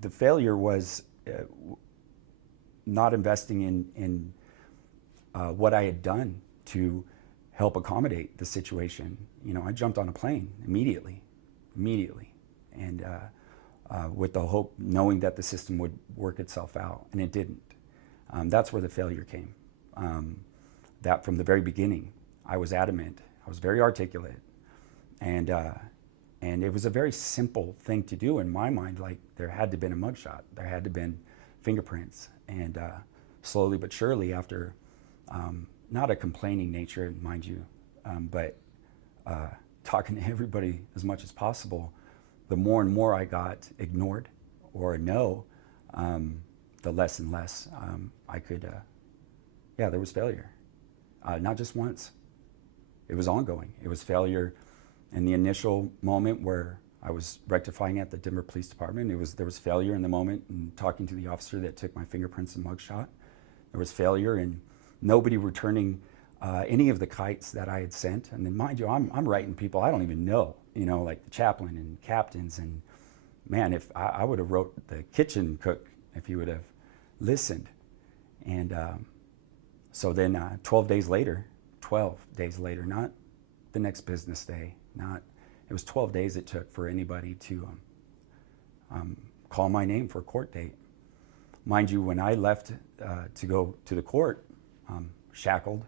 the failure was not investing in what I had done to help accommodate the situation. You know, I jumped on a plane immediately, and with the hope, knowing that the system would work itself out, and it didn't. That's where the failure came. That from the very beginning, I was adamant. I was very articulate, and it was a very simple thing to do in my mind. Like, there had to have been a mugshot, there had to have been fingerprints, and slowly but surely, after not a complaining nature, mind you, but talking to everybody as much as possible, the more and more I got ignored or a no, the less and less I could, there was failure. Not just once, it was ongoing. It was failure in the initial moment where I was rectifying at the Denver Police Department. There was failure in the moment in talking to the officer that took my fingerprints and mugshot. There was failure in nobody returning any of the kites that I had sent. And then, mind you, I'm writing people I don't even know, you know, like the chaplain and captains. And man, if I would have wrote the kitchen cook if he would have listened. And so then 12 days later, not the next business day, it was 12 days it took for anybody to call my name for a court date. Mind you, when I left to go to the court, shackled,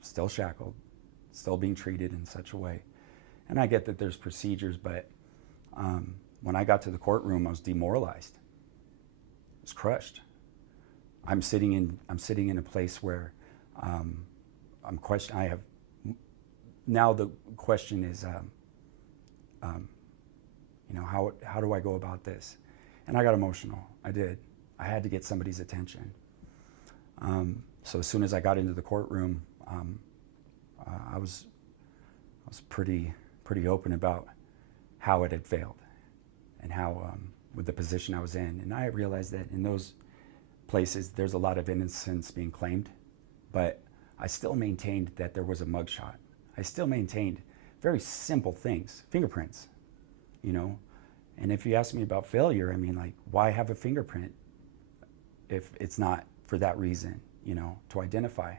still being treated in such a way. And I get that there's procedures, but when I got to the courtroom, I was demoralized. I was crushed. I'm sitting in a place where I'm questioning. Now the question is, you know, how do I go about this? And I got emotional. I did. I had to get somebody's attention. So as soon as I got into the courtroom, I was pretty open about how it had failed and how with the position I was in. And I realized that in those places there's a lot of innocence being claimed, but I still maintained that there was a mugshot. I still maintained very simple things, fingerprints, you know. And if you ask me about failure, I mean, like, why have a fingerprint if it's not for that reason, you know, to identify?